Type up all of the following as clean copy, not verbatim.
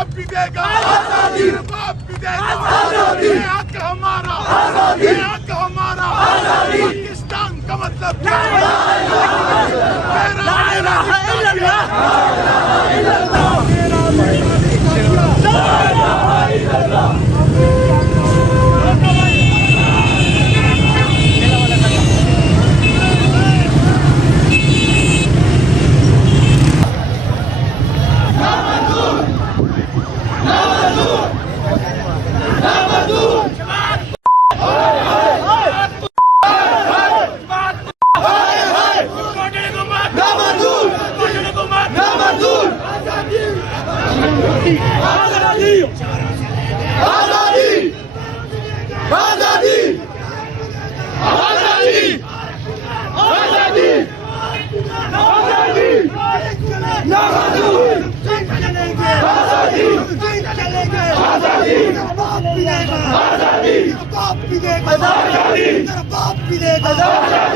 बाप भी देगा आजादी, बाप भी देगा आजादी, ये हक हमारा आजादी, ये हक हमारा आजादी। पाकिस्तान का मतलब क्या है?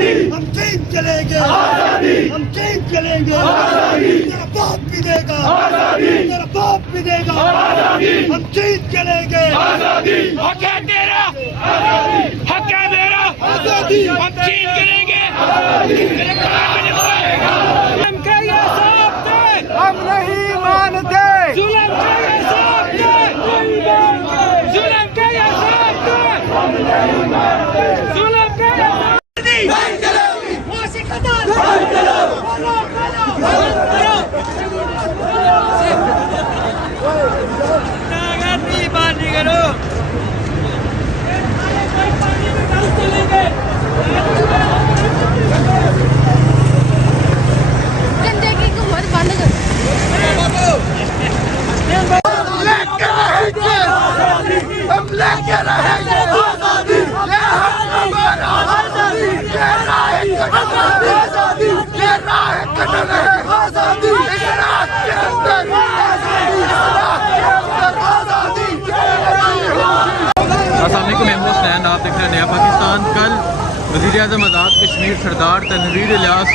हम चीन चलेंगे, हम चीन चलेंगे, तेरा बाप भी देगा, तेरा बाप भी देगा, हम चीन चलेंगे। हक है तेरा, हक है मेरा, हम चीन करेंगे। जुल्म के ये साथ हम नहीं मानते, जुल्म के ये साथ जुल्म के ये साथ जुल्म के ये नहीं चलेगी, फांसी कतल नहीं चलेगी, बात नहीं करो। गंदे की कुमार बंद कर। हम लेके रहेंगे आजादी, ये हक हमारा आजादी, ये राह कटल आजादी, ये राह कटल आजादी, इस राह के अंदर आजादी, इस राह के अंदर आजादी। अस्सलाम वालेकुम, मैं हुसैन, आप देख रहे हैं नया पाकिस्तान। कल वज़ीर-ए-आज़म आज़ाद कश्मीर सरदार तनवीर इलियास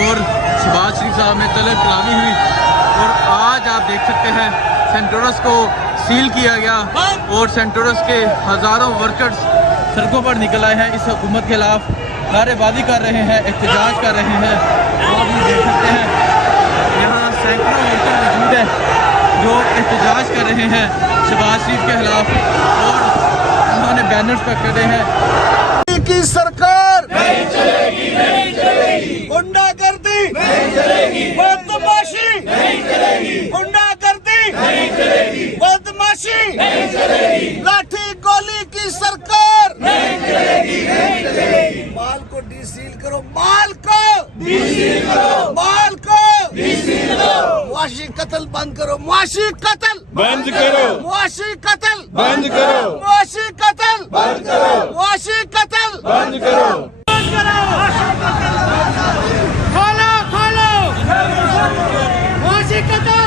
और शहबाज शरीफ साहब में तलब कलामी हुई और आज आप देख सकते हैं सेंटोरस को सील किया गया और सेंटोरस के हज़ारों वर्कर्स सड़कों पर निकल आए हैं। इस हुकूमत के खिलाफ नारेबाजी कर रहे हैं, एहतजाज कर रहे हैं। आप भी देख सकते हैं यहाँ सैकड़ों वर्कर मौजूद हैं जो एहतजाज कर रहे हैं शहबाज शरीफ के खिलाफ और उन्होंने बैनर्स पकड़े हैं। की सरकार नहीं चलेगी, नहीं चलेगी, गुंडागर्दी नहीं चलेगी, बदमाशी नहीं चलेगी, गुंडागर्दी नहीं चलेगी, बदमाशी नहीं चलेगी, लाठी गोली की सरकार नहीं चलेगी, नहीं चलेगी। माल को डीसील करो, माल को डीसील करो, माल को डीसील करो, मुआशी कत्ल बंद करो, मुआशी कत्ल बंद करो, मुआशी कत्ल बंद करो, मुआशी कत्ल बंद करो, मुआशी कत्ल बंद करो, खोलो खोलो मुआशी कत्ल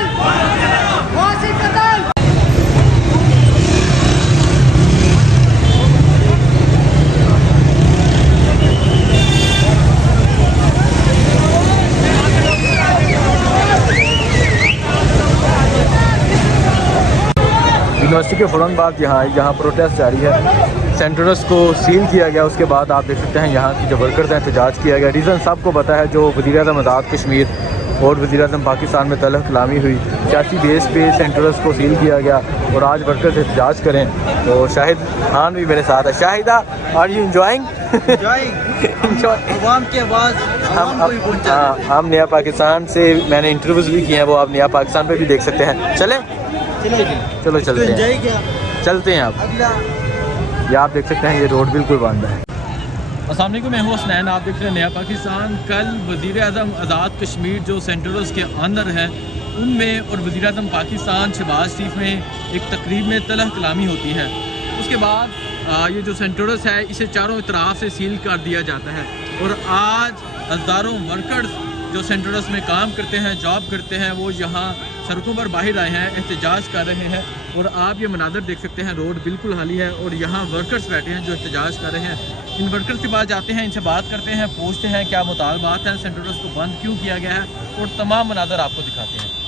मुआशी कत्ल। यूनिवर्सिटी के फ़ौरन बाद यहाँ प्रोटेस्ट जारी है। सेंटरस को सील किया गया, उसके बाद आप देख सकते हैं यहाँ की जो वर्कर्स हैं एहतजाज किया गया। रीज़न सबको पता है, जो वज़ीर-ए-आज़म आज़ाद कश्मीर और वज़ीर-ए-आज़म पाकिस्तान में तलब कलामी हुई, सियासी बेस पे सेंटरस को सील किया गया और आज वर्कर्स एहतजाज करें। तो शाहिद खान भी मेरे साथ है। Shahida, are you enjoying? आवाम की आवाज़ हम नया पाकिस्तान से मैंने इंटरव्यूज़ भी किए हैं, वो आप नया पाकिस्तान पर भी देख सकते हैं। चलें, चलो चलते हैं, चलते हैं। आप ये आप देख सकते हैं ये रोड बिल्कुल बंद है। अस्सलाम वालेकुम, मैं हूं हसनैन, आप देख रहे हैं नया पाकिस्तान। कल वज़ीर-ए-आज़म आज़ाद कश्मीर जो सेंटरस के अंदर है उनमें और वज़ीर-ए-आज़म पाकिस्तान शहबाज शरीफ में एक तकरीब में तलब कलामी होती है। उसके बाद ये जो सेंटरस है इसे चारों तरफ से सील कर दिया जाता है और आज हज़ारों वर्कर्स जो सेंटरस में काम करते हैं, जॉब करते हैं, वो यहाँ सड़कों पर बाहर आए हैं, एहतजाज कर रहे हैं। और आप ये मनाज़र देख सकते हैं, रोड बिल्कुल खाली है और यहाँ वर्कर्स बैठे हैं जो एहतजाज कर रहे हैं। इन वर्कर्स के पास जाते हैं, इनसे बात करते हैं, पूछते हैं क्या मुतालबात हैं, सेंटरस को बंद क्यों किया गया है और तमाम मनाज़र आपको दिखाते हैं।